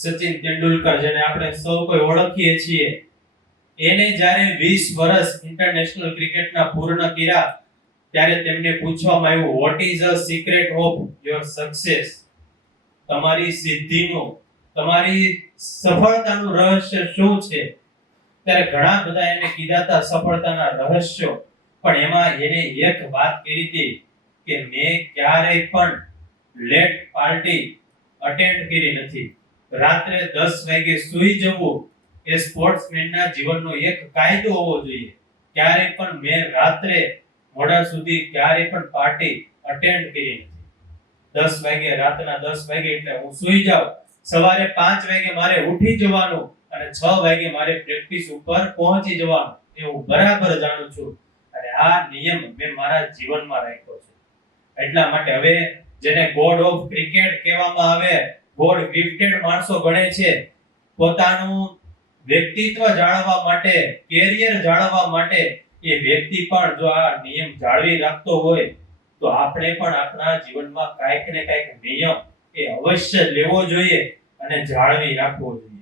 સચિન તેંડુલકર, જેને આપણે સૌ કોઈ ઓળખીએ છીએ, એને જ્યારે 20 વર્ષ ઇન્ટરનેશનલ ક્રિકેટના પૂર્ણ કર્યા ત્યારે તેમને પૂછવામાં આવ્યું, what is the secret of your success? તમારી સિદ્ધિનું, તમારી સફળતાનું રહસ્ય શું છે? ત્યારે ઘણા બધા એને કીધા હતા સફળતાના રહસ્યો, પણ એમાં એને એક વાત કરી હતી કે મેં ક્યારેય પણ લેટ પાર્ટી અટેન્ડ કરી નથી. રાત્રે 10 વાગે સૂઈ જવું એ સ્પોર્ટ્સમેનના જીવનનો એક કાયદો હોવો જોઈએ. ક્યારેય પણ મેં રાત્રે મોડા સુધી ક્યારેય પણ પાર્ટી અટેન્ડ કરી નથી. 10 વાગે, રાતના 10 વાગે એટલે હું સૂઈ જાઉં. સવારે 5 વાગે મારે ઉઠી જવાનું અને 6 વાગે મારે પ્રેક્ટિસ ઉપર પહોંચી જવાનું. એ હું બરાબર જાણું છું અને આ નિયમ મેં મારા જીવનમાં રાખ્યો છે. એટલા માટે હવે જેને ગોડ ઓફ ક્રિકેટ કહેવામાં આવે, ગોડ ગિફ્ટેડ માણસો ગણે છે, પોતાનું વ્યક્તિત્વ જાળવવા માટે, કેરિયર જાળવવા માટે એ વ્યક્તિ પણ જો આ નિયમ જાળવી રાખતો હોય તો આપણે પણ આપણા જીવનમાં કાંઈક ને કાંઈક નિયમ એ અવશ્ય લેવો જોઈએ અને જાળવી રાખવો જોઈએ.